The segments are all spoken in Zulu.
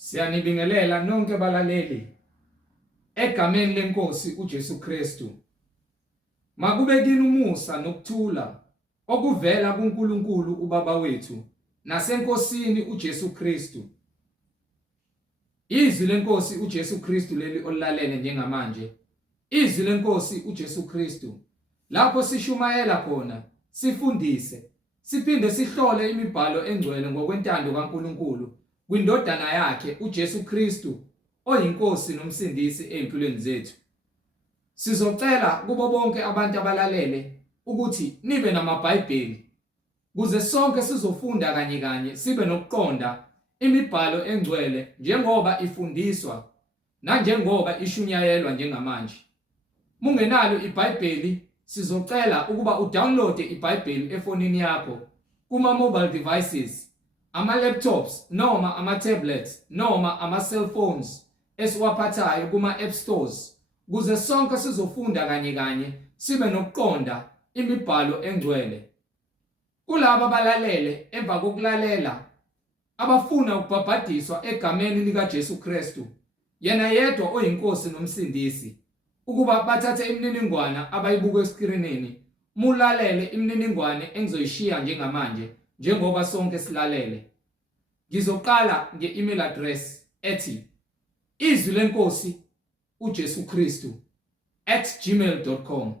Siyanibingelela nonke balaleli egameni lenkosi uJesu Kristu. Makube kini umusa nokuthula okuvela kuNkulunkulu uBaba wethu nasenkosini uJesu Kristu. Izwi lenkosi uJesu Kristu leli olilalele njengamanje. Izwi lenkosi uJesu Kristu lapho sishumayela khona, sifundise, siphinde sihlole imibhalo engcwele ngokwentando kaNkulunkulu kwindodana yakhe uJesu Kristu oyinkosi nomsindisi empilweni zethu. Sizocela kubo bonke abantu abalalele ukuthi nibe namaBhayibheli kuze sonke sizofunda kanye sibe nokuqonda imibhalo engcwele njengoba ifundiswa nanjengoba ishunyayelwa njengamanje. Mungenalo iBhayibheli, sizocela ukuba udownloade iBhayibheli efonini yakho kuma mobile devices, ama-laptops noma ama-tablets noma ama-cellphones esiwaphathayo kuma-app stores kuze sonke sizofunda kanye sibe nokuqonda imibhalo engcwele. Kulabo abalalele emva kokulalela abafuna ukubhabhadiswa egameni likaJesu Kristu, yena yedwa oyinkosi nomsindisi, ukuba bathathe imininingwane abayibuka esikrinini, mulalele imininingwane engizoyishiya njengamanje njengoba sonke silalele. Ngizoqala nge-email address ethi izwi lenkosi uJesu Kristu @gmail.com.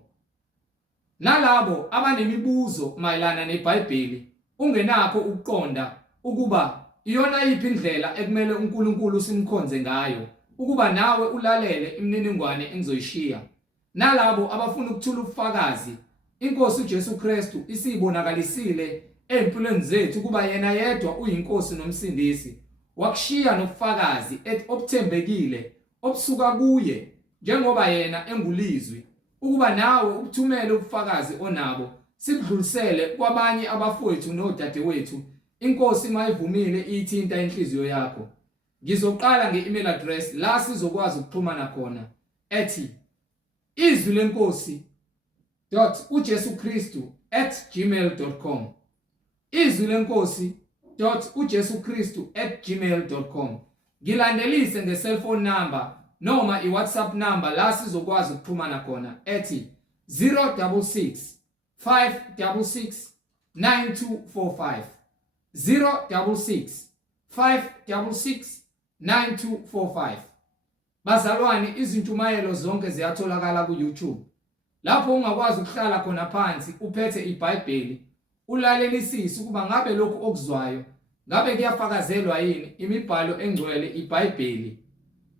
Nalabo abanemibuzo mayelana neBhayibheli ungenakho ukuqonda ukuba iyona yiphi indlela ekumele uNkulunkulu simkhonze ngayo, ukuba nawe ulalele imininingwane engizoyishiya. Nalabo abafuna ukuthola ubufakazi inkosi uJesu Kristu isibonakalisile empilweni zethu kuba yena yedwa uyinkosi nomsindisi, wakushiya nobufakazi obuthembekile obusuka kuye njengoba yena engulizwi, ukuba nawe ukuthumela ubufakazi onabo sibudlulisele kwabanye abafowethu nodadewethu inkosi mayivumile ithinta inhliziyo yakho. Ngizoqala nge-email address la sizokwazi ukuxhumana khona ethi izwi lenkosi .ujesukristu@gmail.com. izwi lenkosi .ujesukristu@gmail.com. Ngilandelise nge-cellphone number noma i-WhatsApp number la sizokwazi ukuxhumana khona ethi 066 566 9245 066 566 9245. Bazalwane, izintshumayelo zonke ziyatholakala ku-YouTube. Lapho ungakwazi ukuhlala khona phansi uphethe iBhayibheli ulalelisise ukuba ngabe lokhu okuzwayo ngabe kuyafakazelwa yini imibhalo engcwele iBhayibheli.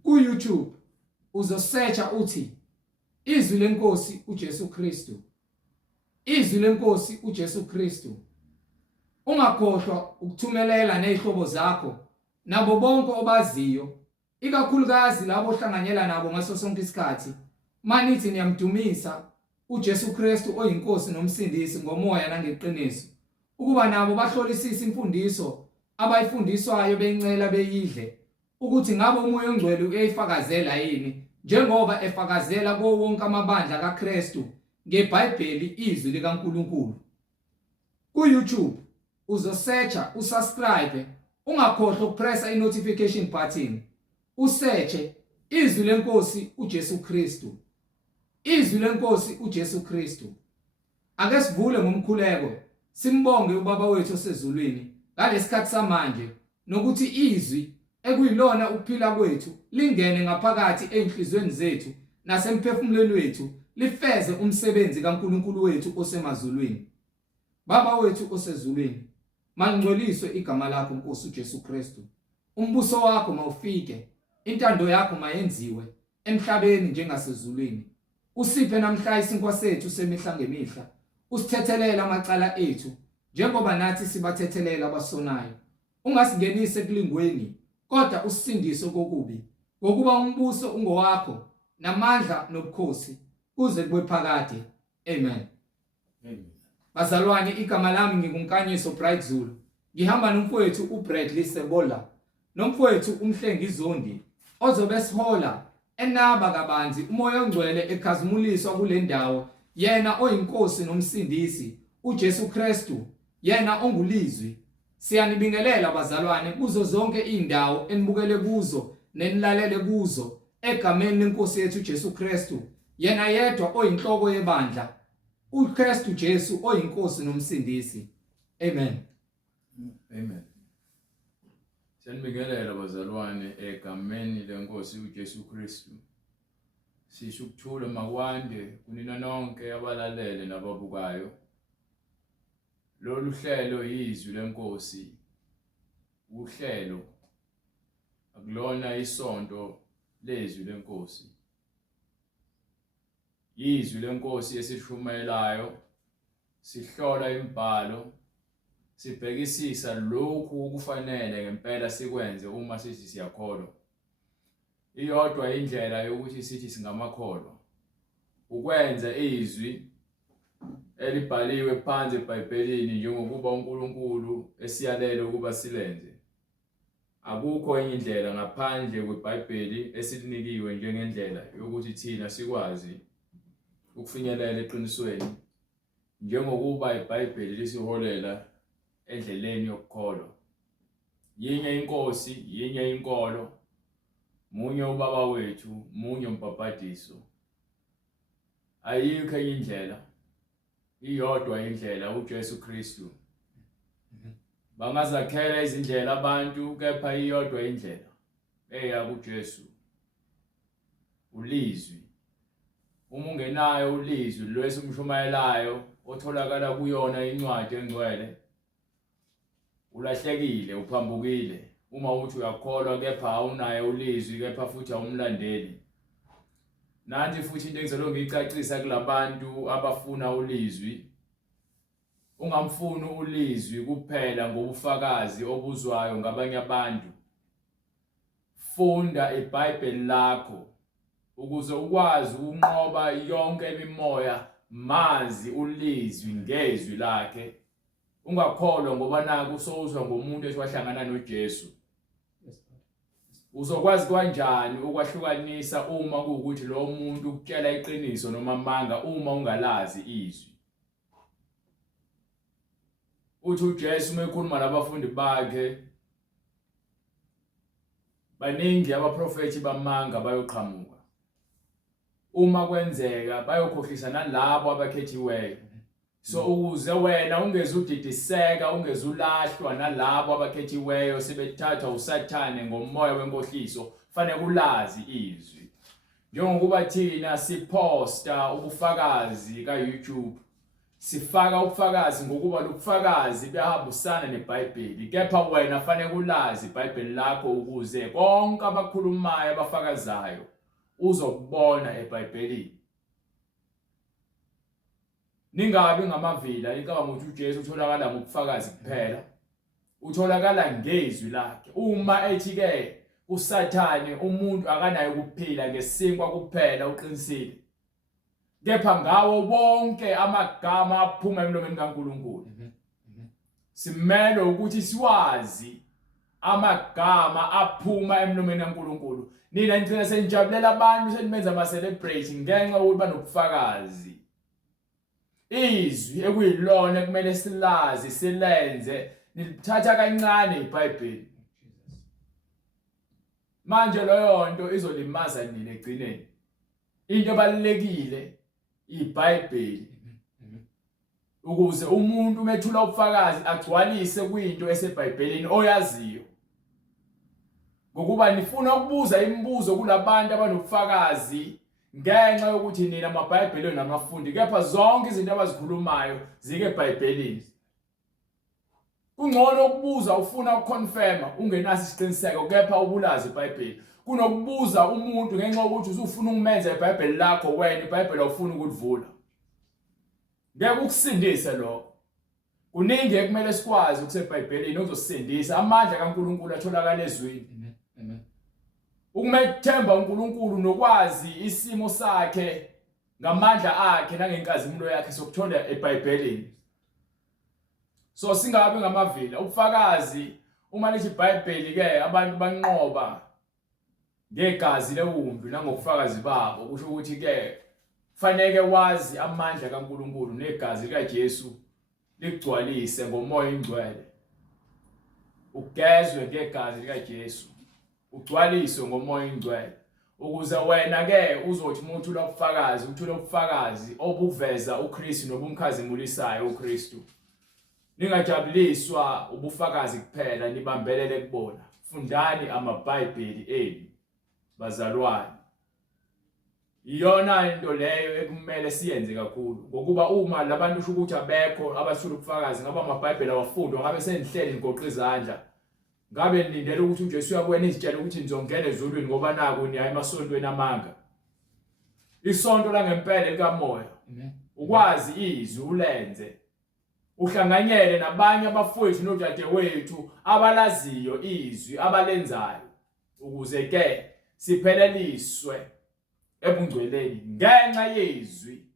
Ku-YouTube uzosearcha uthi izwi lenkosi uJesu Kristu, izwi lenkosi uJesu Kristu. Ungakhohlwa ukuthumelela nezihlobo zakho nabo bonke obaziyo, ikakhulukazi labo ohlanganyela nabo ngaso sonke isikhathi, manithi niyamdumisa uJesu Kristu oyinkosi nomsindisi ngomoya nangeqiniso, ukuba nabo bahlolisise imfundiso abayifundiswayo beyincela beyidle ukuthi ngabe umoya ongcwele uyayifakazela yini njengoba efakazela kuwo wonke amabandla kaKristu ngeBhayibheli izwi likaNkulunkulu. Ku-YouTube uzosearcha, usubscribe, ungakhohlwa ukupressa i-notification button, usearche izwi lenkosi uJesu Kristu, izwi lenkosi uJesu Kristu. Ake sivule ngomkhuleko simbonge uBaba wethu osezulwini ngalesikhathi samanje, nokuthi izwi ekuyilona ukuphila kwethu lingene ngaphakathi enhlizweni zethu nasemphefumulweni wethu lifeze umsebenzi kaNkulunkulu wethu osemazulwini. Baba wethu osezulwini, mangcweliswe igama lakho Nkosi uJesu Kristu. Umbuso wakho mawufike, intando yakho mayenziwe emhlabeni njengasezulwini. Usiphe namhla isinkwa sethu semihla ngemihla, usithethelele amacala ethu njengoba nathi sibathethelela abasonayo. Ungasingenise kulingweni, kodwa usindise kokubi, ngokuba umbuso ungowakho namandla nobukhosi kuze kube phakade. Amen. Bazalwane, igama lami nginguNkanyiso Bright Zulu. Ngihamba nomfowethu uBradley Sebola nomfowethu uMhlengi Zondi ozobe sihola enaba kabanzi umoya ongcwele ekhazimuliswa kule ndawo, yena oyinkosi nomsindisi uJesu Kristu, yena ongulizwi Siyanibingelela bazalwane kuzo zonke indawo enibukele kuzo nenilalele kuzo egameni lenkosi yethu Jesu Kristu, yena yedwa oyinhloko yebandla, uKristu Jesu oyinkosi nomsindisi. Amen. Amen. Siyanibingelela bazalwane egameni lenkosi uJesu Kristu. Sisho ukuthula makwande kunina nonke abalalele nababukayo. Lolu hlelo yizwi lenkosi. Uhlelo akulona isonto lezwi lenkosi. Izwi lenkosi esishumayelayo, sihlola imibhalo, sibhekisisa lokhu okufanele ngempela sikwenze uma sithi siyakholwa. Iyodwa indlela yokuthi sithi singamakholwa ukwenza izwi elibhaliwe phansi eBhayibhelini njengokuba uNkulunkulu esiyalela ukuba silenze. Akukho enye indlela ngaphandle kweBhayibheli esilinikiwe njengendlela yokuthi thina sikwazi ukufinyelela eqinisweni njengokuba iBhayibheli lisiholela endleleni yokukholwa. Yinye inkosi, yinye inkolo, munye ubaba wethu, munye umbhapatiso. Ayikho enye indlela, iyodwa indlela uJesu Kristu. Bangazakhela izindlela abantu kepha iyodwa indlela eya kuJesu. Ulizwi. Uma ungenayo ulizwi lwesimshumayelayo otholakala kuyona incwadi engcwele, ulahlekile, uphambukile. Uma uthi uyakholwa kepha awunayo ulizwi kepha futhi awumlandeli. Nanti futhi into engizolo ngicacisa kulabantu abafuna ulizwi. Ungamfuni ulizwi kuphela ngobufakazi obuzwayo ngabanye abantu. Funda iBhayibheli lakho ukuze ukwazi ukunqoba yonke imimoya, mazi ulizwi ngezwi lakhe. Ungakholwa ngoba naku usozwa ngomuntu esiwahlangana noJesu. Uzokwazi kanjani ukwahlukanisa uma kuwukuthi lo muntu ukutshela iqiniso noma amanga uma ungalazi izwi? Uthi uJesu mekhuluma nabafundi bakhe, baningi abaprofeti bamanga bayoqhamuka. Uma kwenzeka bayokhohlisa nalabo abakhethiweyo. So ukuze wena ungezudidiseka, ungezulahlwa nalabo abakhethiweyo sebethatha uSathane ngomoya wenkohliso, fanele ulazi izwi. Njengokuba thina siposta ubufakazi kaYouTube, sifaka ubufakazi ngokuba lobufakazi behambisana neBhayibheli, kepha wena fanele ulazi iBhayibheli lakho ukuze konke abakhulumayo abafakazayo uzokubona eBhayibhelini. Ningabi ngamavila icabanga ukuthi uJesu utholakala ngobufakazi kuphela. Utholakala ngezwi lakhe. Uma ethi ke uSathane umuntu akanayo ukuphila ngesinkwa kuphela uqinisile, kepha ngawo bonke amagama aphuma emlomeni kaNkulunkulu. Simele ukuthi siwazi amagama aphuma emlomeni kaNkulunkulu. Nina nithina senijabulela abantu senimenza ama celebrate ngenxa yokuthi banobufakazi. Izwi ekuyilona kumele silazi silenze, nilithatha kancane iBhayibheli. Manje leyo nto izolimaza nina egcineni. Into ebalekile iBhayibheli. Ukuze umuntu umethula ubufakazi agcwalise kwinto eseBhayibhelini oyaziyo. Ngokuba nifuna ukubuza imibuzo kulabantu abanobufakazi ngenxa yokuthi nina amaBhayibheli namafundi, kepha zonke izinto abazikhulumayo zike eBhayibhelini. Kungcono ukubuza ufuna ukuconfirma ungenaso isiqiniseko kepha ubulazi iBhayibheli, kunokubuza umuntu ngenxa yokuthi usufuna ukumenza iBhayibheli lakho wena iBhayibheli awufuni ukulivula. Ngeke ukusindise lokho. Kuningi ekumele sikwazi ukuseBhayibhelini okuzosindisa. Amandla kaNkulunkulu atholakala ezwini. Amen. Ukumethemba uNkulunkulu nokwazi isimo sakhe ngamandla akhe nangenkazimulo yakhe sokuthola eBhayibhelini. So singabe ngamavila ubufakazi uma lithi iBhayibheli ke abantu banqoba ngegazi lewumbi nangokufakazi babo, kusho ukuthi ke fanele wazi amandla kaNkulunkulu negazi likaJesu ligcwalise ngomoya ingcwele. ugezwe ngegazi likaJesu, ugcwaliswe ngomoya oyingcwele, ukuze wena ke uzothi umuntu lokufakazi, uthule ubufakazi obuveza uKristu nobumkhazimulisayo uKristu. Ningajabuliswa ubufakazi kuphela, nibambelele kubona. Fundani amaBhayibheli enu, bazalwane. Iyona into leyo ekumele siyenze kakhulu, ngokuba uma labantu usho ukuthi abekho abathula ubufakazi, ngabe amaBhayibheli awafundwa, ngabe senihleli nigoqa izandla, ngabe nilindele ukuthi uJesu uyakuwena izitshela ukuthi nizongena ezulwini ngoba naku niya emasontweni amanga. Isonto la ngempela likamoya, ukwazi izwi ulenze, uhlanganyele nabanye abafowethu nodadewethu abalaziyo izwi abalenzayo, ukuze ke sipheleliswe ebungcweleni ngenxa yezwi.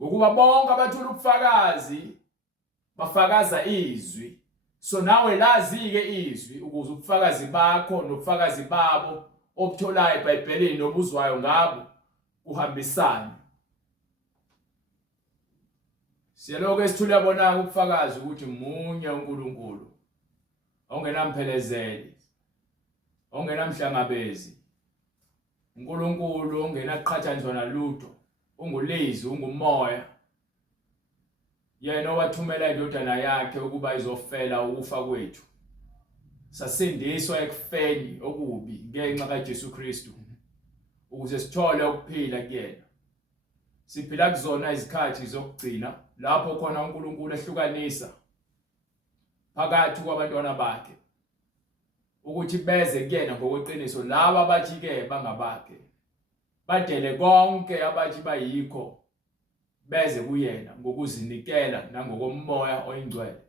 Ukuba bonke abathula ubufakazi bafakaza izwi, so nawe lazi-ke izwi ukuze ubufakazi bakho nobufakazi babo obutholayo eBhayibhelini nobuzwayo ngabo uhambisane. Siyalokho esithule yabona ubufakazi ukuthi munye uNkulunkulu, ongenamphelezeli, ongenamhlangabezi, uNkulunkulu ongenaqhathaniswa nalutho, ungulizwi, ungumoya, yena owathumela indodana yakhe ukuba izofela ukufa kwethu, sasindiswa ekufeni okubi ngenxa kaJesu Kristu, ukuze sithole ukuphila kuyena. Siphila kuzona izikhathi zokugcina lapho khona uNkulunkulu ehlukanisa phakathi kwabantwana bakhe ukuthi beze kuyena ngokweqiniso, laba abathi-ke bangabakhe, badele konke abathi bayikho, beze kuyena ngokuzinikela nangokomoya oyingcwele.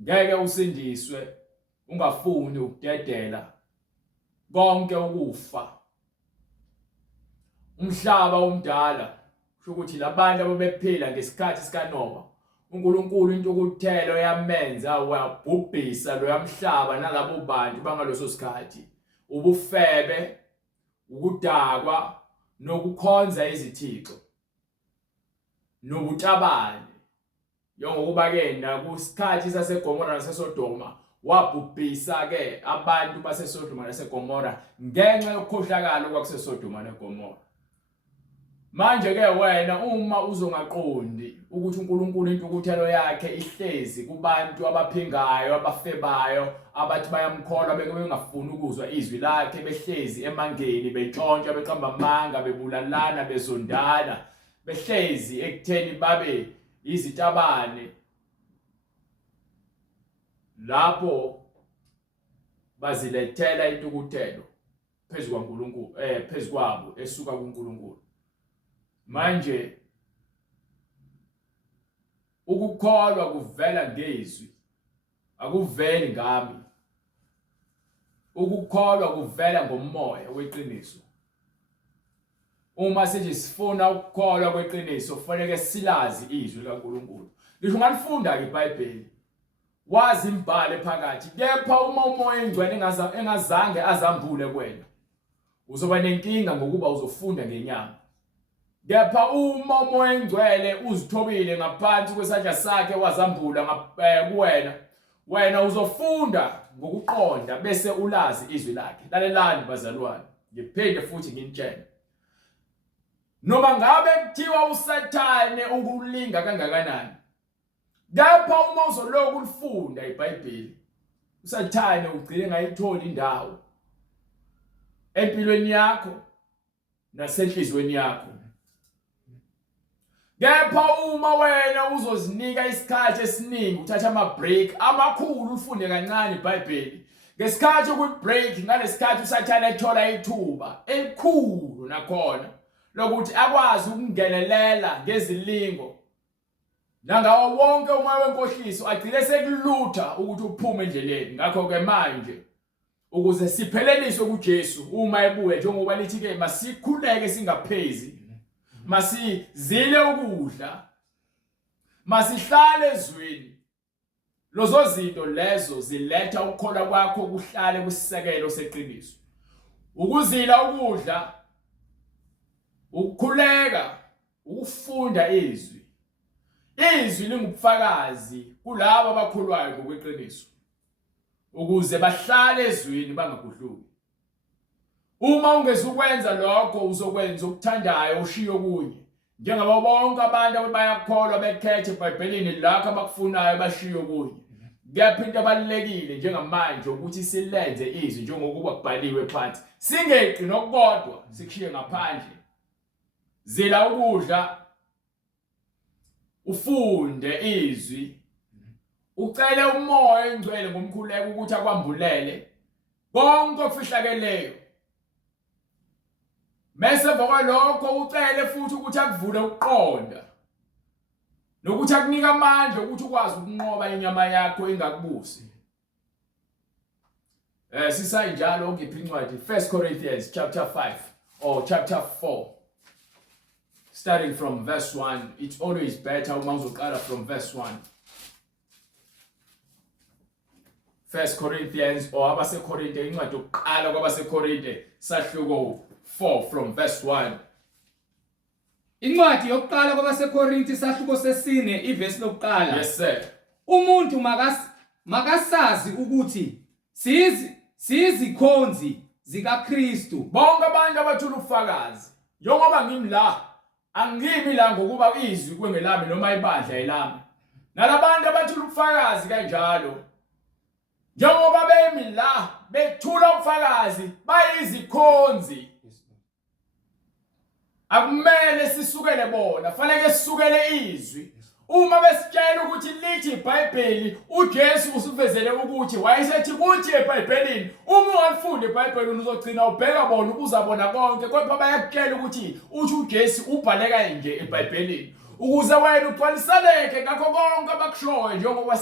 Ngeke usindiswe ungafuni ukudedela konke ukufa. Umhlaba omdala kusho ukuthi labantu ababephila ngesikhathi sikaNoah, uNkulunkulu into ukuthelo yamenza wabhubhisa lo yamhlaba nalabo bantu bangaloso sikhathi, ubufebe, ukudakwa, nokukhonza izithixo, nobutabane. Njengokuba ke nakusikhathi saseGomora naseSodoma wabhubhisa ke abantu baseSodoma naseGomora ngenxa yokukhohlakala kwakuseSodoma neGomora. Manje ke wena uma uzongaqondi ukuthi uNkulunkulu into ukuthelo yakhe ihlezi kubantu abaphingayo, abafebayo, abathi bayamkholwa bengafuni ukuzwa izwi lakhe, behlezi emangeni, betshontsha, beqamba amanga, bebulalana, bezondana, behlezi ekutheni babe izitabane, lapho bazilethela into ukuthelo phezu kwaNkulunkulu, phezu kwabo esuka kuNkulunkulu. Manje ukukholwa kuvela ngezwi, akuveli ngami. Ukukholwa kuvela ngomoya weqiniso. Uma sithi sifuna ukukholwa kweqiniso, kufanele silazi izwi likaNkulunkulu. Ngisho ungalifunda iBhayibheli, wazi imbhalo phakathi, kepha uma umoya oyingcwele engazange azambule kuwena, uzoba nenkinga ngokuba uzofunda ngenyama. Kepha uma umoya oyingcwele uzithobile ngaphansi kwesandla sakhe wazambula kuwena, wena uzofunda ngokuqonda bese ulazi izwi lakhe. Lalelani bazalwane, ngiphinde futhi nginitshele, noma ngabe kuthiwa uSathane ukulinga kangakanani, kepha uma uzoloku ulifunda iBhayibheli, uSathane ugcine engayitholi indawo empilweni yakho nasenhlizweni yakho. Kepha uma wena uzozinika isikhathi esiningi, uthatha ama-break amakhulu, ufunde kancane iBhayibheli, ngesikhathi okwi-break, ngalesikhathi uSathane ethola ithuba elikhulu nakhona lokuthi akwazi ukungenelela ngezilingo nangawo wonke umoya wenkohliso, agcine sekulutha ukuthi uphume endleleni. Ngakho-ke manje, ukuze sipheleliswe kuJesu uma ebuya, njengoba lithi-ke masikhuleke singaphezi, masizile ukudla, masihlale ezweni, lozo zinto lezo ziletha ukukholwa kwakho kuhlale kusisekelo seqiniso. Ukuzila ukudla, ukukhuleka, ukufunda izwi. Izwi lingubufakazi kulabo abakholwayo ngokweqiniso. ukuze bahlale ezwini bangagudluki. Uma ungezukwenza lokho uzokwenza ukuthandayo ushiye kunye. Njengoba bonke abantu abayakholwa bekhethe eBhayibhelini lakho abakufunayo bashiye kunye. Kepha into abalulekile njengamanje ukuthi silenze izwi njengokuba kubhaliwe phansi. Singeqi nokukodwa sikushiye ngaphandle. Zila ukudla ufunde izwi. Ucele umoya engcwele ngomkhuleko ukuthi akwambulele konke okufihlakeleyo. Mase bakwalokho ucele futhi ukuthi akuvule ukuqonda. Nokuthi akunika amandla ukuthi ukwazi ukunqoba inyama yakho ingakubusi. Sisayinjalo ngiphi incwadi 1 Corinthians chapter 5 or chapter 4. Starting from verse 1, it's always better uma uzoqala from verse 1. 1 Corinthians or abaseKorinte incwadi yokuqala kwabaseKorinte sahluko 4 from verse 1. Incwadi yokuqala kwabaseKorinti sahluko sesine ivesi lokuqala. Yes sir. Umuntu makasazi ukuthi siyizikhonzi zikaKristu. Bonke abantu abathula ubufakazi. Njengoba ngimi la, angimi la ngokuba izwi kwengelami noma ibandla elami. Nalabantu abathula ubufakazi kanjalo. Njengoba bemi la, bethula ubufakazi, bayizikhonzi. Akumele sisukele bona, fanele sisukele izwi. Uma besitshela ukuthi lithi iBhayibheli, uJesu usivezele ukuthi wayesethi kuthi eBhayibhelini, uma ungalifundi iBhayibheli uzogcina ubheka bona ubuzabona konke, kodwa bayakutshela ukuthi uthi uJesu ubhaleka nje eBhayibhelini. Ukuze wena ugcwaliseleke ngakho konke abakushoyo njengoba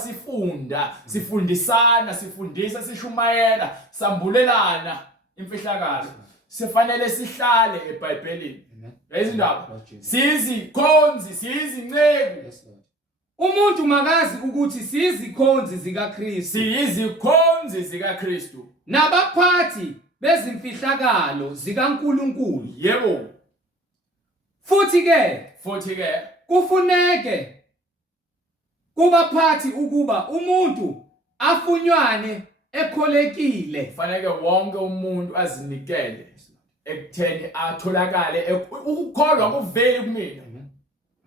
sifundisana, sifundisa, sishumayela, sambulelana imfihlakalo. Sifanele sihlale eBhayibhelini. Izindaba siyizikhonzi, siyizinceku. Umuntu makazi ukuthi siyizikhonzi zikaKristu. Siyizikhonzi zikaKristu. Nabaphathi bezimfihlakalo zikaNkulunkulu. Yebo. Futhi ke kufuneke kubaphathi ukuba umuntu afunywane ekholekile. Kufanele wonke umuntu azinikele ekutheni atholakale ukukholwa kuveli kumina.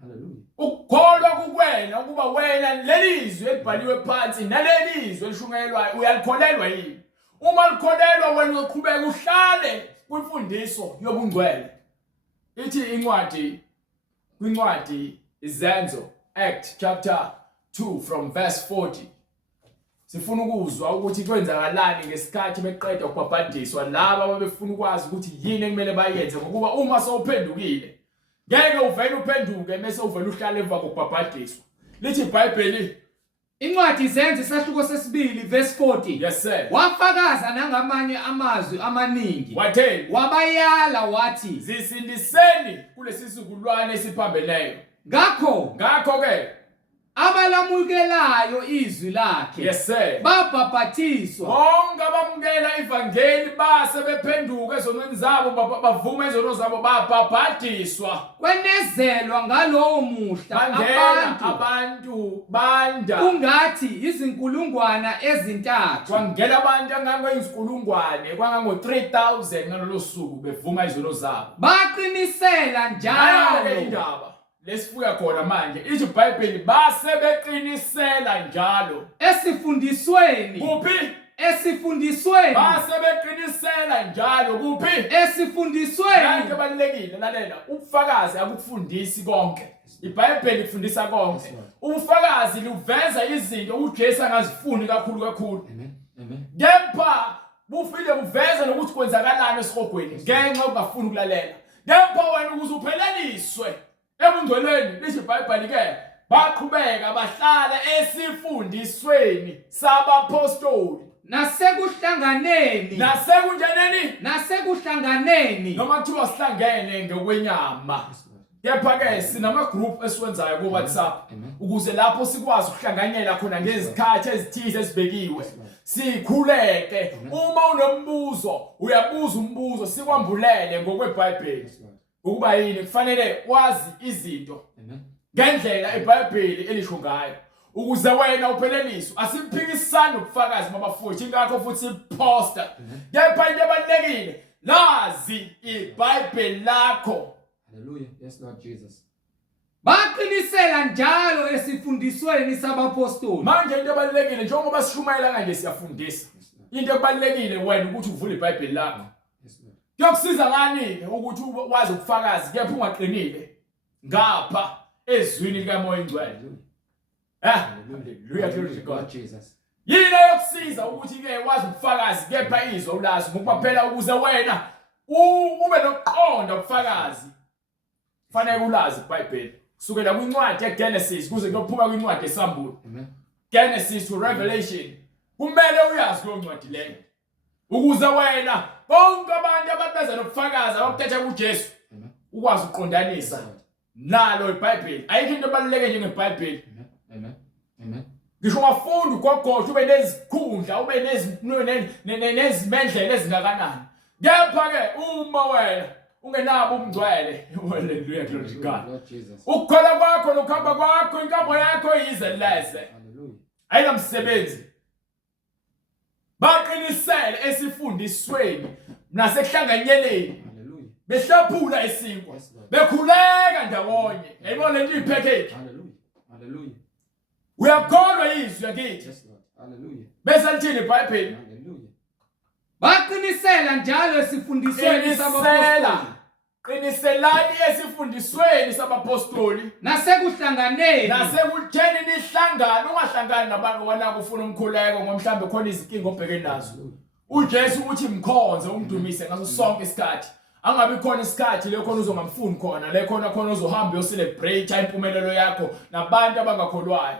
Hallelujah. Ukukholwa kukwena ukuba wena lelizwi elibhaliwe phansi nalelizwi elishungelwayo uyalikholelwa yini. Uma likholelwa wena uqhubeka uhlale kwimfundiso yobungcwele. Ithi incwadi Izenzo Act chapter 2 from verse 40. Sifuna ukuzwa ukuthi kwenzakalani ngesikhathi beqeda ukubhabhadiswa laba ababefuna ukwazi ukuthi yini ekumele bayenze ngokuba uma sowuphendukile ngeke uvele uphenduke bese uvele uhlale emva kokubhabhadiswa. Lithi iBhayibheli incwadi Izenzo sahluko sesibili verse 40. Yes sir. Wafakaza nangamanye amazwi amaningi. Watheni? Wabayala wathi zisindiseni kulesi sizukulwane esiphambeleyo. Ngakho ke abalamukelayo izwi lakhe. Yes sir. Babhabhatiswa. Bonke abamukela ivangeli base bephenduka ezonweni zabo bavuma izono zabo babhabhadiswa. Kwenezelwa ngalowo muhla abantu banda. Ungathi izinkulungwana ezintathu. Kwangela abantu angangoyinkulungwane kwangango 3000 ngalolu suku bevuma izono zabo. Baqinisela njalo indaba. Lesifuya khona manje ithi iBhayibheli base beqinisela njalo esifundisweni. Kuphi? Esifundisweni. Base beqinisela njalo kuphi? Esifundisweni. Nanke balekile lalela ubufakazi akufundisi konke. iBhayibheli ifundisa konke. Ubufakazi luveza izinto uJesu angazifuni kakhulu. Amen. Kepha bufile buveza nokuthi kwenzakalani esihogweni ngenxa ungafuni ukulalela. Kepha wena ukuze upheleliswe ebungcweleni lithi iBhayibheli ke baqhubeka bahlala esifundisweni sabapostoli nasekuhlanganeni noma kuthiwa sihlangene ngokwenyama. Kepha ke sinama group esiwenzayo ku WhatsApp ukuze lapho sikwazi ukuhlanganyela khona ngezikhathi ezithize ezibekiwe. Sikhuleke uma unombuzo uyabuza umbuzo sikwambulele ngokweBhayibheli. Ukuba yini kufanele wazi izinto ngendlela iBhayibheli elisho ngayo. ukuze wena upheleliswe. Asiphikisani ubufakazi mabafowethu ingakho futhi poster. Kepha into ebalekile lazi iBhayibheli lakho. Hallelujah. Yes, Lord Jesus. Baqinisela njalo esifundisweni sabapostoli. Manje into ebalekile njengoba sishumayela kanje siyafundisa. Into ebalekile wena ukuthi uvule iBhayibheli lakho. Kuyokusiza ngani ukuthi wazi ubufakazi kepha ungaqinile ngapha ezwini likaMoya Ingcwele. Hallelujah, glory to God Jesus. Yini yokusiza ukuthi ke wazi ubufakazi kepha izwa ulazi ngokuba phela ukuze wena ube nokuqonda ubufakazi fanele ulazi iBhayibheli kusukela kwincwadi yeGenesis kuze kuyophuma kwincwadi yeSambulo. Genesis to Revelation kumele uyazi lo ncwadi leyo ukuze wena bonke abantu ababeza nobufakazi abakuthetha kuJesu ukwazi uqondanisa nalo iBhayibheli. Ayikho into ebaluleke njengeBhayibheli. Amen. Amen. Ngisho wafundi ugogodla ube nezikhundla ube nezimendlela ezingakanani. Kepha ke uma wena ungenabo ubungcwele, hallelujah, glory to God. Ukukhola kwakho nokuhamba kwakho inkambo yakho yize leze. Hallelujah. Ayinamsebenzi. Baqinisele esifundisweni nasekuhlanganyeleni. Hallelujah. Behlaphula isinkwa. Bekhuleka ndawonye. Yayibona lento ipackage. Hallelujah. Hallelujah. Uyakholwa izwi yakithi. Yes, Lord. Hallelujah. Bese lithini iBhayibheli? Hallelujah. Baqinisela njalo esifundisweni sabapostoli. Qiniselani esifundisweni sabapostoli Nasekuhlanganeni. Nasekutheni nihlangana ungahlangani nabantu wanako ufuna umkhuleko ngomhlambe khona izinkingo obhekene nazo. uJesu uthi mkhonze umdumise ngaso sonke isikhathi. Angabi khona isikhathi le khona uzongamfuni khona le khona uzohamba uyocelebrate impumelelo yakho nabantu abangakholwayo.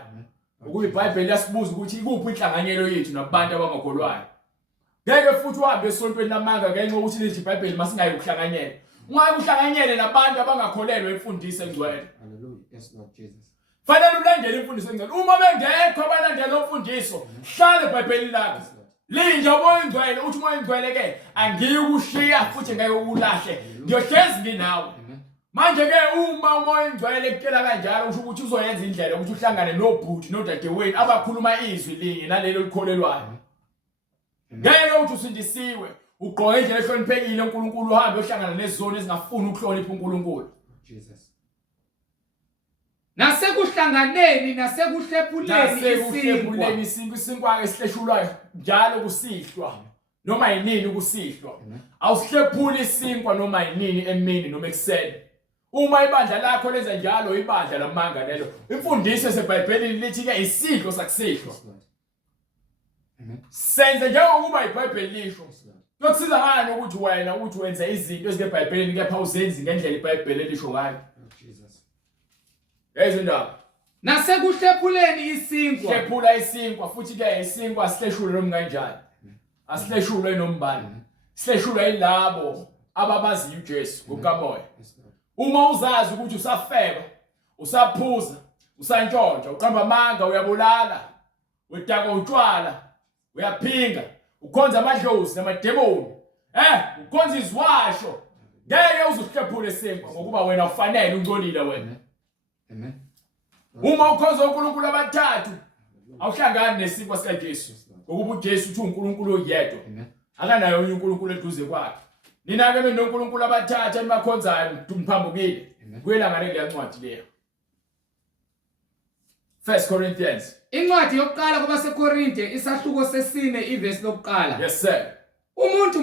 IBhayibheli yasibuza ukuthi ikuphi inhlanganyelo yethu nabantu abangakholwayo. Ngeke futhi uhambe esontweni lamanga ngenxa ukuthi lithi iBhayibheli masingayi ukuhlanganyela. Ungayi ukuhlanganyele nabantu abangakholelwa imfundiso engcwele. Hallelujah. Yes, Lord Jesus. Fanele ulandele imfundiso engcwele. Uma bengekho abalandela imfundiso, hlala eBhayibhelini lakho. Linje uMoya Ingcwele uthi uMoya Ingcwele ke angiyikushiya futhi ngeke ukulahle. Ngiyohlezi nginawe. Manje ke uma uMoya Ingcwele ekutshela kanjalo usho ukuthi uzoyenza indlela ukuthi uhlangane nobhuti nodadewenu abakhuluma izwi linye nalelo likholelwayo. Ngeke uthi usindisiwe ugqoke indlela ehloniphekile uNkulunkulu uhambe uhlangana nezizoni ezingafuni ukuhlonipha uNkulunkulu. Jesus. Nasekuhlanganeni nasekuhlephuleni isinkwa esihleshulwayo njalo kusihlwa noma yinini kusihlwa. Awusihlephuli isinkwa noma yinini emini noma ekuseni. Uma ibandla lakho lenza njalo ibandla lamanga lelo. Imfundiso yaseBhayibhelini lithi ke isidlo sakusihlwa. Senze njengokuba iBhayibheli lisho. Kuyokusiza ngani ukuthi wena uthi wenze izinto ezikeBhayibhelini kepha uzenzi ngendlela iBhayibheli lisho ngayo. Jesus. Ezindaba. Nasekuhlephuleni isinkwa. Hlephula isinkwa futhi ke isinkwa asihleshule noma kanjani. Asihleshule nombani. Sihleshule yilabo ababazi uJesu ngokamoya. Uma uzazi ukuthi usafeba, usaphuza, usantshontsha, uqamba amanga, uyabulala, udaka utshwala, uyaphinga, ukhonza amadlozi namademoni, ukhonza izwasho. Ngeke uzuhlephule isinkwa ngokuba wena ufanele ungcolile wena. Amen. Uma ukhonza uNkulunkulu abathathu, awuhlangani nesinkwa sikaJesu. Ngokuba uJesu uthi uNkulunkulu oyedwa. Akanayo uNkulunkulu eduze kwakhe. Nina ke noNkulunkulu abathathu enimakhonzayo mphambukile. Kuyelanga le ncwadi leyo. 1 Corinthians. Incwadi yokuqala kwabaseKorinte isahluko sesine ivesi lokuqala. Yes sir. Umuntu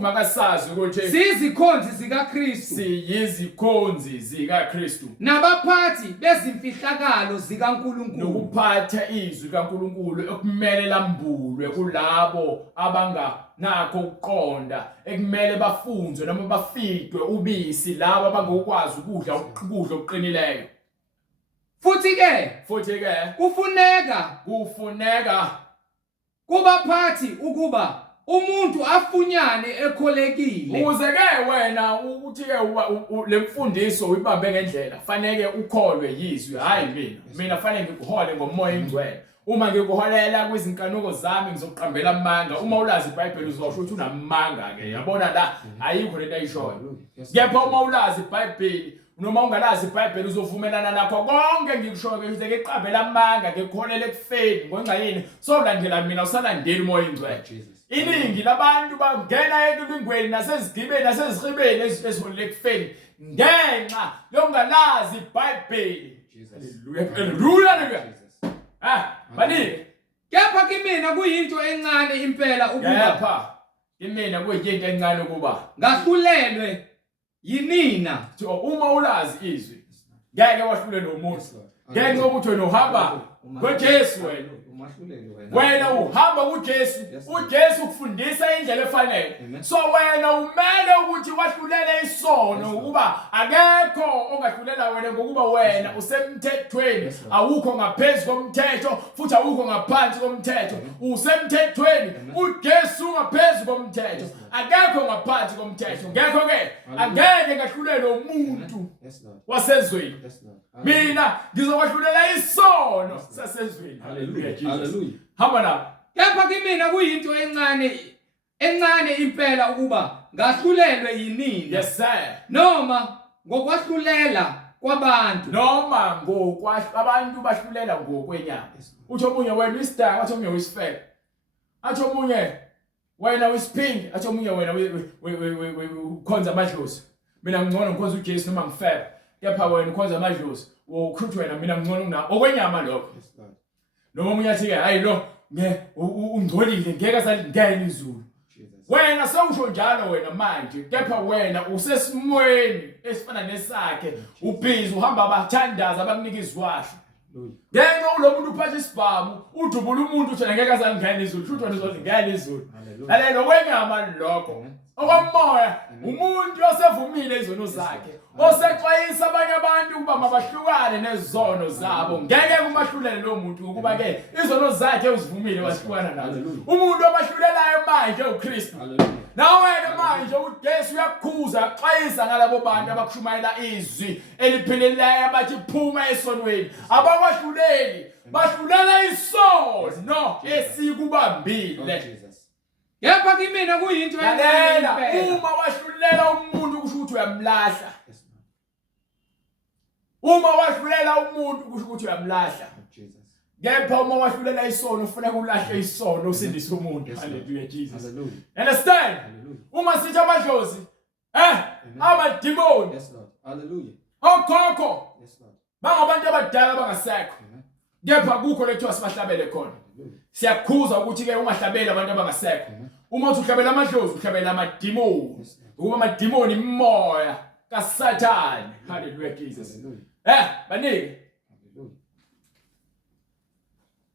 makasazi ukuthi siyizikhonzi zikaKristu. Siyizikhonzi zikaKristu. Nabaphathi bezimfihlakalo zikaNkulunkulu. Nokuphatha izwi likaNkulunkulu ekumele lambulwe kulabo abanganakho ukuqonda ekumele bafunzwe noma bafitwe ubisi labo abangokwazi ukudla okuqinileyo. Futhi ke kufuneka kubaphathi ukuba umuntu afunyane ekholekile. Ukuze ke wena uthi ke lemfundiso uyibambe ngendlela fanele ukholwe yizwi hayi mina fanele ngikuhole ngoMoya Ingcwele. Uma ngikuholela kwizinkanuko zami ngizoqambela amanga. Uma ulazi iBhayibheli uzosho ukuthi unamanga ke. Yabona la ayikho lento ayishoyo. Kepha uma ulazi iBhayibheli noma ungalazi iBhayibheli uzovumelana nakho konke ngikushoyo ukuthi ngeqabela amanga ngekholele ekufeni ngonxa yini solandela mina usalandela umoya ingcwele. Iningi labantu bangena ekulungweni nasezigibeni nasezihibeni eziholele ekufeni ngenxa yokungalazi iBhayibheli. Haleluya. Bani Kepha kimina kuyinto encane impela ukuba kimina kuyinto encane ukuba ngahlulelwe yinina. Uma ulazi izwi ngeke wahlulelwe umuntu. Ngeke ukuthi wena uhamba ngoJesu wena uhamba kuJesu. uJesu ukufundisa indlela efanele. So wena umele ukuthi wahlulele isono ukuba akekho ongahlulela wena ngokuba wena usemthethweni. Awukho ngaphezulu komthetho futhi awukho ngaphansi komthetho. Usemthethweni. uJesu ngaphezulu komthetho. Akekho ngaphansi komthetho. Ngekho ke angeke ngahlulelwe umuntu wasezweni. Mina ngizowahlulela isono sasezweni. Hallelujah. Hamba na. Kepha kimina kuyinto encane impela ukuba ngahlulelwe yinina. Yes sir. Noma ngokwahlulela kwabantu. Noma abantu bahlulela ngokwenyama. Uthi omunye wena isidanga, athi omunye wisifebe. Athi omunye wena wisiphingi, athi omunye wena ukhonza amadlozi. Mina ngingcono ngikhonza uJesu noma ngifebe. Kepha wena ukhonza amadlozi. Ukhuthi wena mina ngingcono kuna okwenyama lokho. Noma umunye athi ke hayi lo ungcolile ngeke asalingena izulu. Wena sewusho njalo wena manje kepha wena usesimweni esifana nesakhe ubhizi uhamba abathandaza abanika izwasho. Ngenxa ulo muntu uphatha isibhamu udubula umuntu uthi ngeke azalingena izulu futhi wena uzolingena izulu. Alelo kwenyama lokho. Okomoya umuntu osevumile izono zakhe osexwayisa abanye abantu ukuba mabahlukane nezono zabo ngeke kumahlulele lo muntu ukuba ke izono zakhe uzivumile wahlukana nazo. Umuntu obahlulelayo manje uKristu. Nawe ke manje uJesu uyakhuza yaxwayisa ngalabo bantu abakushumayela izwi elipheleleyo abathi phuma esonweni. Abawahluleli bahlulela isono esikubambile. Kepha kimina kuyinto encane impela. Uma wahlulela umuntu kusho ukuthi uyamlahla. Uma wahlulela umuntu kusho ukuthi uyamlahla. Kepha uma wahlulela isono ufuna ukulahle isono usindise umuntu. Hallelujah Jesus. Understand? Uma sithi amadlozi amadimoni. Yes Lord. Hallelujah. Okhokho. Yes Lord. Bangabantu abadala abangasekho. Kepha kukho lethu asibahlabele khona. Siyakhuza ukuthi ke ungahlabeli abantu abangasekho. Uma uthi uhlabela amadlozi uhlabela amadimoni. Ukuba amadimoni imoya kaSathane. Hallelujah Jesus. Banike.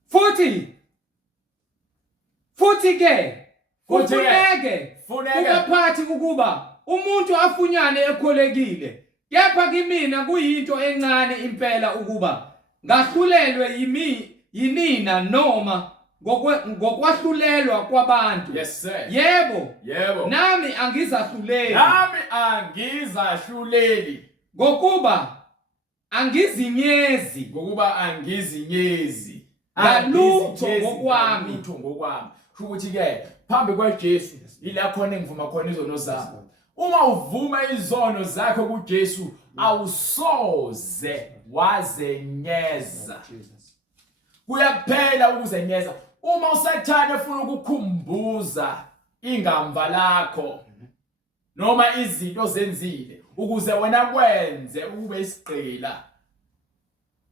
Futhi ke kufuneke ungaphathi ukuba umuntu afunyane ekholekile. Kepha kimina kuyinto encane impela ukuba ngahlulelwe yinina noma ngokwahlulelwa kwabantu. Yes sir. Yebo. Nami angizahluleli. Ngokuba angizinyezi. Ngalutho ngokwami. Ukuthi ke phambi kwaJesu ila khona engivuma khona izono zami. Uma uvuma izono zakho kuJesu awusoze wazenyeza. Kuyaphela ukuzenyeza uma uSathane efuna ukukhumbuza ingamva lakho noma izinto zenzile ukuze wena kwenze ube isigqila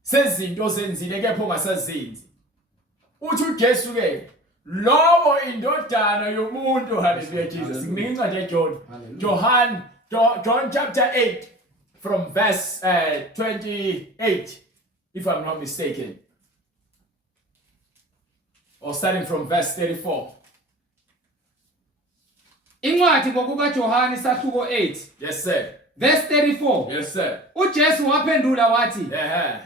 sezinto zenzile kepha ungasazenzi. Uthi uJesu ke lowo indodana yomuntu. Hallelujah Jesus. Ngincwadi yaJohn. John chapter 8 from verse 28 if I'm not mistaken. Or starting from verse 34. Incwadi ngokukaJohane sahluko 8. Yes sir. Verse 34. Yes sir. uJesu waphendula wathi,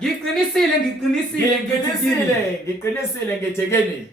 ngiqinisile ngithekeni.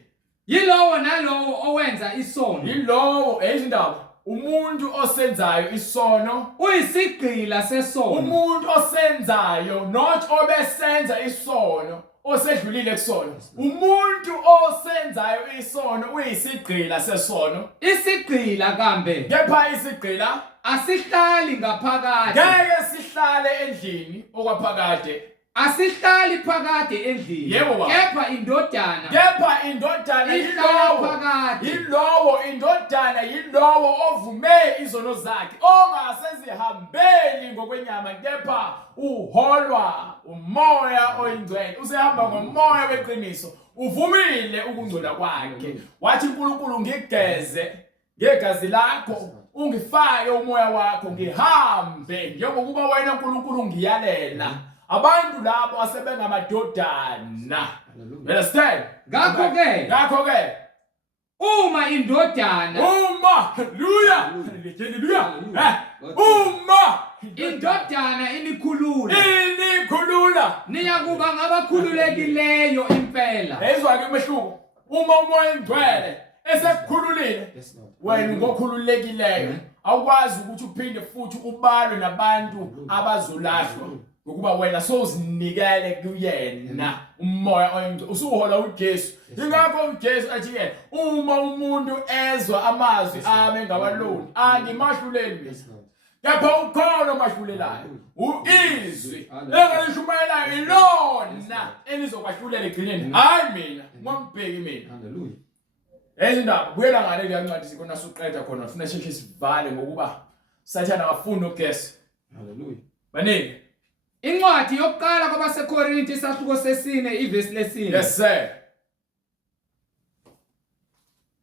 Yilowo nalowo owenza isono. Yilowo ezindaba umuntu osenzayo isono uyisigqila sesono. Umuntu osenzayo not obesenza isono osedlulile kusono. Umuntu osenzayo isono uyisigqila sesono. Isigqila kambe Kepha isigqila asihlali ngaphakathi. ngeke sihlale endlini okwaphakade. Asihlali phakade endlini. Yebo baba. Kepha indodana Kepha indodana ihlala phakathi. yilowo indodana yilowo ovume izono zakhe ongasezihambeli ngokwenyama kepha uholwa umoya oyingcwele. Usehamba ngomoya weqiniso, uvumile ukungcola kwakhe. Wathi uNkulunkulu ngigeze ngegazi lakho, ungifake umoya wakho ngihambe njengokuba wena uNkulunkulu ngiyalela. Abantu labo asebengamadodana. Understand? Ngakho-ke uma indodana hallelujah uma indodana inikhulula inikhulula niyakuba ngabakhululekileyo impela. ezwa-ke umehluko. Uma umoya engcwele esekukhululile, wena ngokhululekileyo awukwazi ukuthi uphinde futhi ubalwe nabantu abazolahlwa ngokuba wena sowuzinikele kuyena umoya oyingcwele, usuhola uJesu. Ingakho uJesu athi yena, uma umuntu ezwa amazwi ami ngawaloni angimahluleli, kepha ukhona omahlulelayo, izwi engalishumayelayo ilona elizokwahlulele ekugcineni, hayi mina ngompheki mina. Hallelujah. Ezindaba buyela ngale leyancwadi sikona suqeda khona ufuna sheshe sivale ngokuba Sathane akafuni ukugesa. Hallelujah. Baningi. Incwadi yokuqala kwabaseKorinti isahluko sesine ivesi lesine. Yes sir.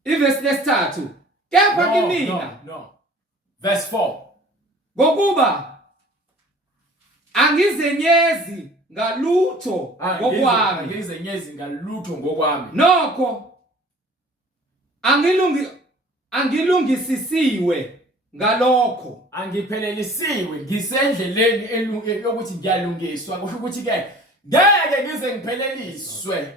Ivesi lesithathu. Kepha kimina No. Verse 4. ngokuba angizenyezi ngalutho ngokwami. Angizenyezi ngalutho ngokwami. Nokho angilungisisiwe ngalokho. Angiphelelisiwe ngisendleleni yokuthi ngiyalungiswa. Kusho ukuthi ke ngeke ngize ngipheleliswe.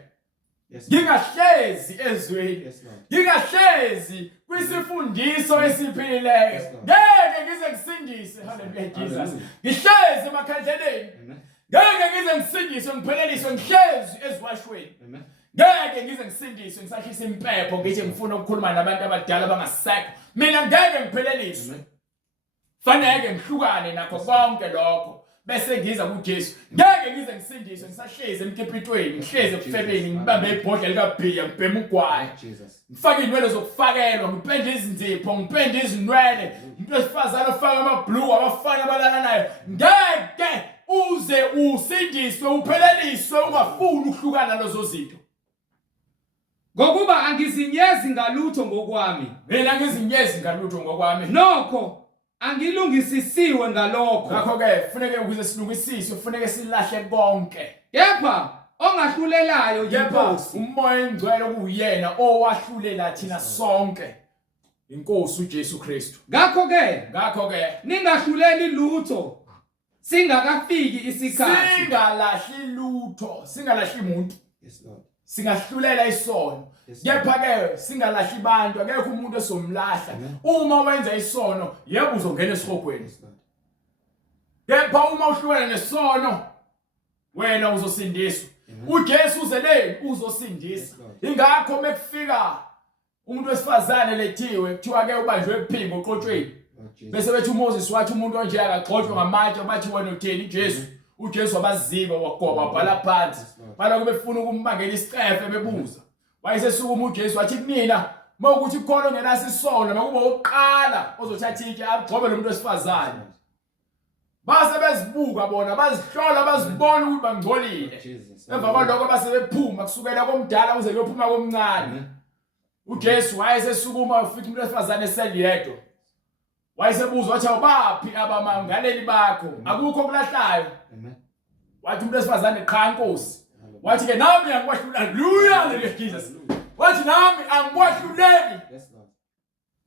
Ngingahlezi ezweni. Ngingahlezi kwisifundiso esiphilileyo. Ngeke ngize ngisindise. Hallelujah Jesus. Ngihlezi emakhandleleni. Ngeke ngize ngisindiswe ngiphelelise ngihlezi eziwashweni. Ngeke ngize ngisindiswe ngisahlisa impepho ngithi ngifuna ukukhuluma nabantu abadala abangasekho. Mina ngeke ngipheleliswe. Fanele ngihlukane nakho konke lokho bese ngiza kuJesu. Ngeke ngize ngisindiswe ngisahlezi emkipitweni, ngihlezi ekufebeni, ngibambe ibhodlela likabhiya, ngibhema ugwayi. Ngifake inwele zokufakelwa, ngipende izinzipho, ngipende izinwele. Umuntu wesifazane ofaka amabhlue, abafana abalala nayo. Ngeke uze usindiswe upheleliswe ungafuni ukuhlukana lezo zinto. Ngokuba angizinyezi ngalutho ngokwami. Mina ngizinyezi ngalutho ngokwami. Nokho angilungisisiwe ngalokho. Ngakho-ke kufuneke ukuze silungisiswe, kufuneke silahle konke. Kepha ongahlulelayo yinkosi. Umoya engcwele okuyena owahlulela thina sonke. Inkosi uJesu Kristu. Ngakho-ke ningahluleli lutho singakafiki isikhathi. Singalahli lutho, singalahli umuntu. Yes Lord. Singahlulela isono. Kepha-ke singalahli abantu, akekho umuntu esomlahla. Uma wenza isono, yebo uzongena esihogweni. Kepha uma uhlukana nesono, wena uzosindiswa. uJesu uzele uzosindisa. Ingakho mekufika umuntu wesifazane lethiwe kuthiwa ke ubanjwe ephimbo oqotshweni. Bese bethi uMoses wathi umuntu onje akagxotshwe ngamatshe bathi wena utheni Jesu. uJesu wabaziba wagoba wabhala phansi. Bala kube befuna ukumbangela isicefe bebuza. Wayesesukuma uJesu wathi kunina mawukuthi khona ongenasi isono makuba oqala ozothatha itshe agxobe lo muntu wesifazane. Base bezibuka bona bazihlola bazibona ukuthi bangcolile. Emva kwalokho base bephuma kusukela komdala uze kuyophuma komncane. uJesu wayesesukuma ufithi umuntu wesifazane eseliyedwa. Wayesebuza wathi awubaphi abamangaleli bakho? Akukho okulahlayo. Wathi umuntu wesifazane qha Nkosi. Wathi ke nami angikwahlula. Hallelujah Jesus. Wathi nami angikwahluleli.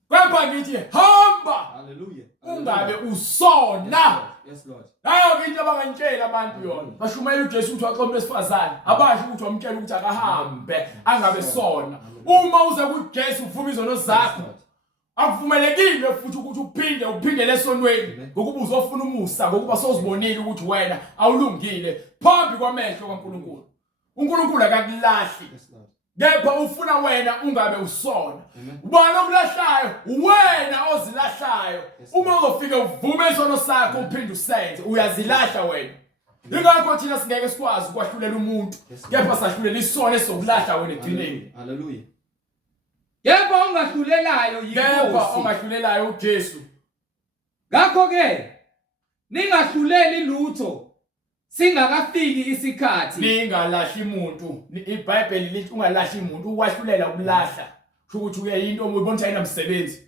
Kepha ngithi hamba. Hallelujah. Ungabe usona. Yes Lord. Hayo into abangantshela abantu yona. Bashumayela uJesu ukuthi waxa umuntu wesifazane. Abasho ukuthi wamtshela ukuthi akahambe angabe sona. Uma uze kuJesu uvuma izono zakho. Akuvumelekile futhi ukuthi uphinde lesonweni ngokuba uzofuna umusa ngokuba sozibonile ukuthi wena awulungile phambi kwamehlo kaNkulunkulu. uNkulunkulu akakulahli Yes, Lord. kepha ufuna wena ungabe usona Amen. ubani okulahlayo wena ozilahlayo Yes, uma uzofika uvume isono sakho uphinde usenze uyazilahla wena ingakho thina singeke sikwazi ukwahlulela umuntu Yes, kepha sahlulela isono esokulahla wena egcineni Hallelujah. Yebo ongahlulelayo kepha yinkosi. ongahlulelayo uJesu Ngakho ke ningahluleli lutho singakafiki isikhathi. ningalahli umuntu iBhayibheli lithi ungalahli umuntu ukwahlulela ukulahla ukuthi uyinto oyibonisa inamsebenzi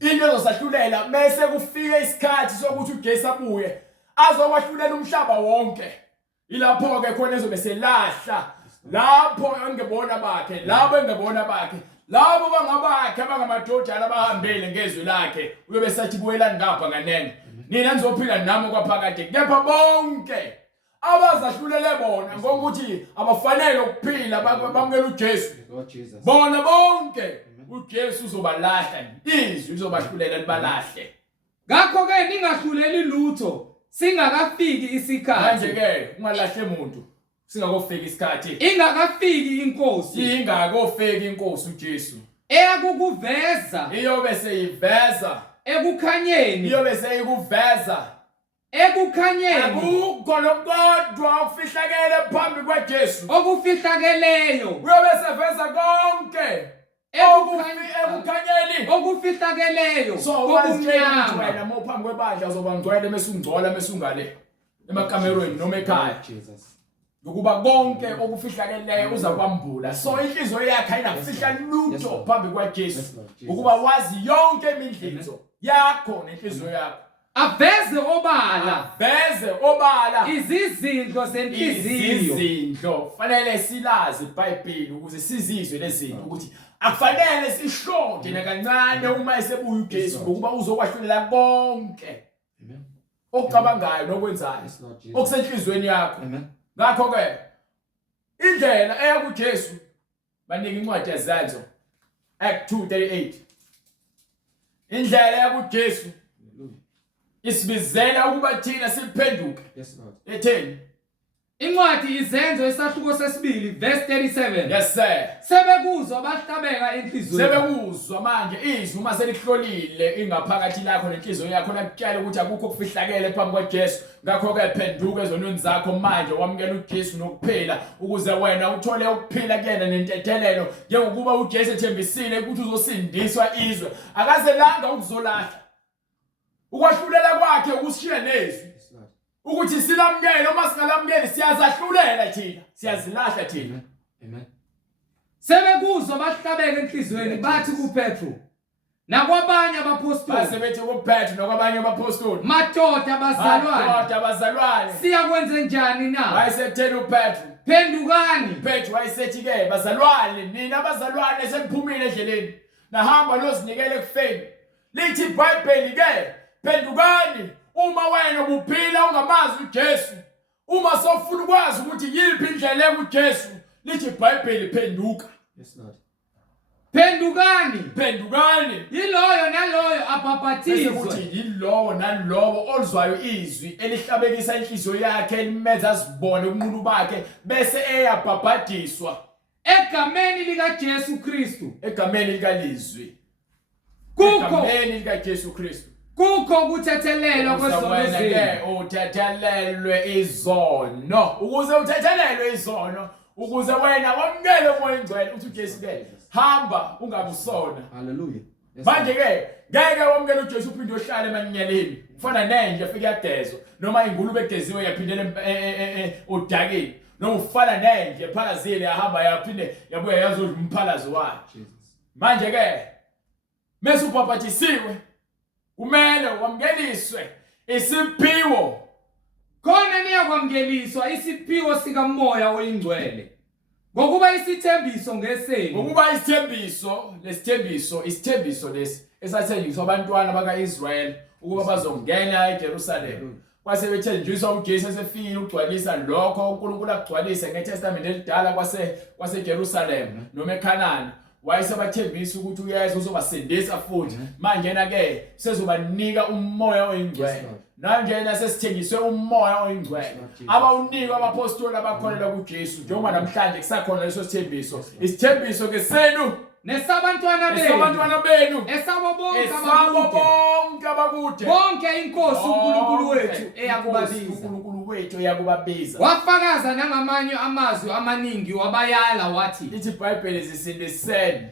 into ezosahlulela bese kufike isikhathi sokuthi uJesu abuye azokwahlulela umhlaba wonke ilapho ke khona ezobe selahla lapho engebona bakhe labo engebona bakhe labo bangabakhe abangamadodana abahambele ngezwi lakhe uyobe sathi buyelani ngapha nganene nina nizophila nami kwaphakade kepha bonke abazahlulele bona ngokuthi abafanele ukuphila bamukela uJesu Lord Jesus. bona bonke uJesu uzobalahla izwi lizobahlulela libalahle Ngakho ke ningahluleli lutho singakafiki isikhathi. manje ke ungalahle umuntu singakofika isikhathi Ingakafiki inkosi ingakofika inkosi uJesu eyakukuveza iyobe seyiveza ekukhanyeni iyobe seyikuveza ekukhanyeni akukho nokodwa okufihlakele phambi kwaJesu okufihlakeleyo uyobe seveza konke ekukhanyeni okufihlakeleyo so wazitshela ukuthi kokumnyama. wena mawuphambi kwebandla uzoba ngcwele mase ungcola mase ungale emakamerweni noma ekhaya Jesus. ukuba konke okufihlakeleyo uza kwambula so inhliziyo yakhe ayinakufihla Yes, lutho Lord. phambi Yes, kwaJesu Lord Jesus. ukuba wazi yonke imindlinzo yakho nenhliziyo yakho Aveze obala veze obala izizindlo zenhliziyo. izindlo fanele silazi iBhayibheli ukuze sizizwe lezinto ukuthi akufanele sihlonde nakancane uma esebuya uJesu ngokuba uzokwahlulela konke Amen. okucabangayo nokwenzayo Yes, Lord Jesus. okusenhlizweni yakho Amen. ngakho ke indlela eya kuJesu banika incwadi yazenzo Act 2:38 indlela eya kuJesu Hallelujah. isibizela ukuba thina siphenduke Yes, Lord. etheni Incwadi izenzo isahluko sesibili verse 37. yes sir Sebekuzwa bahlabeka enhliziyweni. sebekuzwa manje izwi uma selihlolile ingaphakathi lakho nenhliziyo yakho nakutshela ukuthi akukho kufihlakele phambi kwaJesu ngakho ke phenduka ezonweni zakho manje wamukela uJesu nokuphila ukuze wena uthole ukuphila kuyena nentethelelo njengokuba uJesu ethembisile ukuthi uzosindiswa izwe akaze langa ukuzolahla ukwahlulela kwakhe ukushiya nezwi Yes, Lord. ukuthi silamukele uma singalamukeli siyazahlulela thina siyazilahla thina Amen. Amen. Sebekuzwa bahlabeka enhliziyweni bathi kuPetro nakwabanye abapostoli, base bethi kuPetro nokwabanye abapostoli madoda bazalwane, madoda abazalwane siyakwenze njani na? wayesethela uPetro Phendukani. Petro wayesethi ke bazalwane nina abazalwane seniphumile endleleni nahamba nozinikele ekufeni lithi iBhayibheli ke phendukani uma wena ubuphila ungamazi uJesu uma sofuna ukwazi ukuthi yiphi indlela ekuJesu lithi iBhayibheli phenduka Yes, Lord. Phendukani. phendukani Yiloyo naloyo bese abhabhathizwe. kuthi yilowo nalowo oluzwayo izwi elihlabekisa inhliziyo yakhe elimenza azibone ubunqunu bakhe bese eyabhabhadiswa Egameni likaJesu Kristu. egameni likalizwi Kukho egameni likaJesu Kristu kukho ukuthethelelwa kwezono wena zenu. ke uthethelelwe izono ukuze uthethelelwe izono ukuze wena wamukele umoya engcwele uthi uJesu ke hamba ungabusona Hallelujah. Yes, manje ke ngeke wamukele uJesu uphinde ohlale emanyeleni kufana nenje afike yagezwa noma ingulube egeziwe yaphindela odakeni noma ufana nenje phalazile yahamba yaphinde yabuya yazodla umphalazo wayo Jesus. manje ke mase ubhabhathisiwe kumele wamukeliswe isiphiwo Khona niyakwamukeliswa isiphiwo sikamoya oyingcwele. Ngokuba isithembiso ngesenu. ngokuba isithembiso lesi esathenjiswa abantwana bakaIsrael ukuba bazongena eJerusalem kwase bethenjiswa uJesu esefile ukugcwalisa lokho uNkulunkulu akugcwalise ngeTestament elidala kwase Jerusalem noma eKhanani wayesebathembisa ukuthi uyeza uzobasindisa futhi manje na ke sezobanika umoya oyingcwele nanjena sesithengiswe umoya oyingcwele abawunika abapostoli abakholelwa kuJesu njengoba namhlanje kusakhona leso sithembiso isithembiso ke senu nesabantwana benu esabo bonke abakude bonke inkosi uNkulunkulu wethu eyakubabiza wafakaza nangamanye amazwi amaningi wabayala wathi lithi iBhayibheli zisindiseni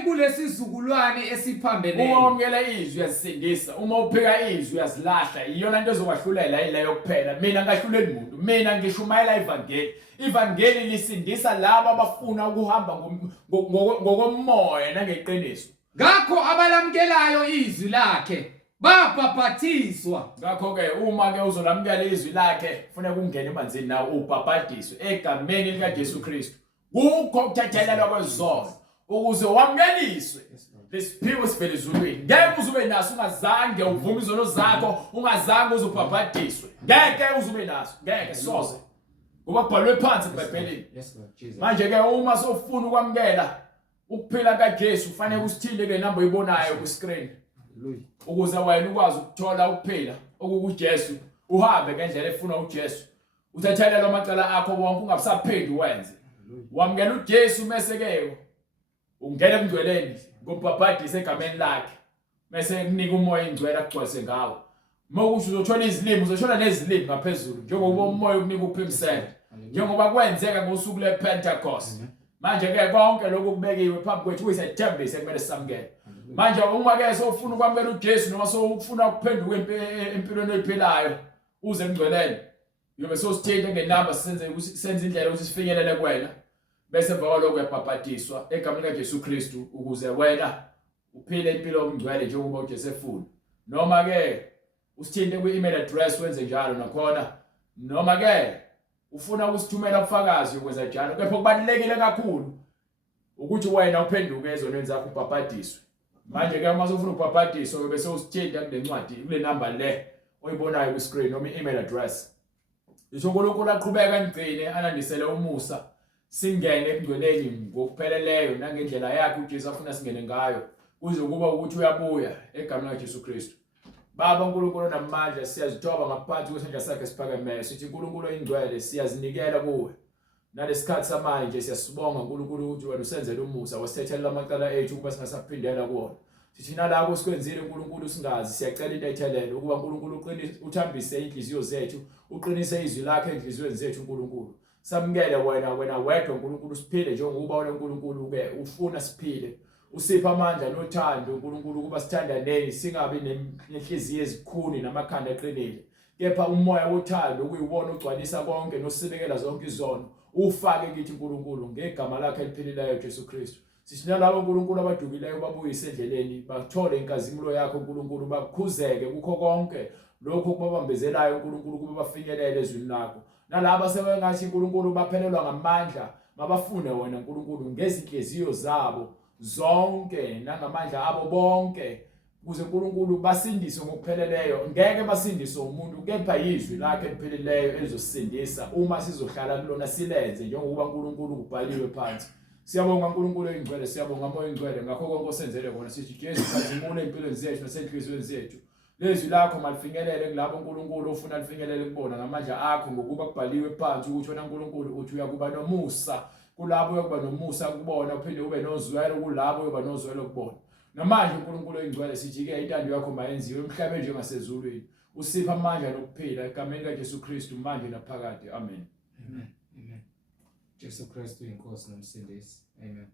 kulesi zukulwane esiphambene uma wamukela izwi uyazisindisa uma uphika izwi uyazilahla iyona into ezokwahlulela yileyo kuphela mina ngahluleli muntu mina ngishumayela ivangeli lisindisa labo abafuna ukuhamba ngokomoya nangeqiniso ngakho abalamukelayo izwi lakhe babhaphathiswa ngakho ke uma ke uzolamukela izwi lakhe kufanele ungene emanzini nawe ubhaphatiswe egameni likaJesu Kristu kukho ukuthethelelwa kwezono ukuze wamukeliswe lesiphiwo sivele ezulwini ngeke uzube naso ungazange uvume izono zakho ungazange uzubhaphatiswe ngeke uzube naso ngeke soze kuba bhalwe phansi eBhayibhelini manje ke uma sofuna ukwamukela ukuphila kaJesu kufanele usithinde le number oyibonayo ku screen ukuze wena ukwazi ukuthola ukuphila okukuJesu uhambe ngendlela efuna uJesu uthethelele amacala akho wonke ungasaphindi wenze wamukela uJesu mase ke ungena emngcweleni ngobhabhadisa egameni lakhe mase kunika umoya ingcwele akugcwase ngawo mokusho uzothola izilimi uzothola nezilimi ngaphezulu njengoba umoya ukunika uphimisela njengoba kwenzeka ngosuku lePentecost manje ke konke lokho kubekiwe phambi kwethu kuyisethembiso ekumele samukele manje uma ke sofuna ukwamukela uJesu noma sofuna ukuphenduka empilweni oyiphilayo uze emngcweleni yobe sosithinta ngenamba senze indlela ukuthi sifinyelele kuwena bese emva kwalokho uyabhabhadiswa egameni likaJesu Kristu ukuze wena uphile impilo yobungcwele njengoba uJesu efuna noma ke usithinte kwi-email address wenze njalo nakhona noma ke ufuna ukusithumela ubufakazi ukwenza njalo kepha kubalulekile kakhulu ukuthi wena uphenduke ezonweni zakho ubhabhadiswe manje ke uma ufuna ukubhabhadiswa bese usithinta kule ncwadi kule number le oyibonayo ku screen noma i-email address isho uNkulunkulu aqhubeka ngigcine anandisele umusa singene emngcweleni ngokupheleleyo nangendlela yakhe uJesu afuna singene ngayo kuze kuba ukuthi uyabuya egameni likaJesu Kristu Baba uNkulunkulu namandla siyazithoba ngaphansi kwesandla sakhe siphakemeyo sithi uNkulunkulu oyingcwele siyazinikela kuwe nalesikhathi samanje siyasibonga uNkulunkulu ukuthi wena usenzele umusa wasithethelela amacala ethu ukuba singasaphindela kuona sithi nalabo sikwenzile uNkulunkulu singazi siyacela into ethelele ukuba uNkulunkulu uthambise inhliziyo zethu uqinise izwi lakhe enhliziyweni zethu uNkulunkulu samukele wena wedwa uNkulunkulu siphile njengoba wena uNkulunkulu ke ufuna siphile usipha amandla nothando uNkulunkulu kuba sithandaneni singabi nenhliziyo ezikhuni namakhanda eqinile kepha umoya wothando okuyiwona ogcwalisa konke nosibekela zonke izono ufake kithi uNkulunkulu ngegama lakhe eliphilileyo Jesu Kristu sithi nalabo uNkulunkulu abadukileyo babuyise endleleni bathole inkazimulo yakho uNkulunkulu bakhuzeke kukho konke lokho kubabambezelayo uNkulunkulu kuba bafinyelele ezwini lakho nalabo sebengathi uNkulunkulu baphelelwa ngamandla mabafune wena uNkulunkulu ngezinhliziyo zabo zonke nangamandla abo bonke kuze uNkulunkulu basindiswe ngokupheleleyo ngeke basindiswe umuntu kepha izwi lakhe eliphilileyo elizosindisa uma sizohlala kulona silenze njengoba uNkulunkulu kubhaliwe phansi siyabonga uNkulunkulu oyingcwele siyabonga moya oyingcwele ngakho konke osenzele kona sithi Jesu khazimule empilweni zethu nasenhliziyweni zethu lezwi lakho malifinyelele kulabo uNkulunkulu ofuna lifinyelele kubona ngamandla akho ngokuba kubhaliwe phansi ukuthi wena uNkulunkulu uthi uyakuba nomusa kulabo uyokuba nomusa kubona uphinde ube nozwelo kulabo uyoba nozwelo kubona namanje uNkulunkulu oyingcwele sithi ke intando yakho mayenziwe emhlabeni njengasezulwini usipha amandla lokuphila egameni likaJesu Kristu manje naphakade amen amen amen Jesu Kristu inkosi nomsindisi amen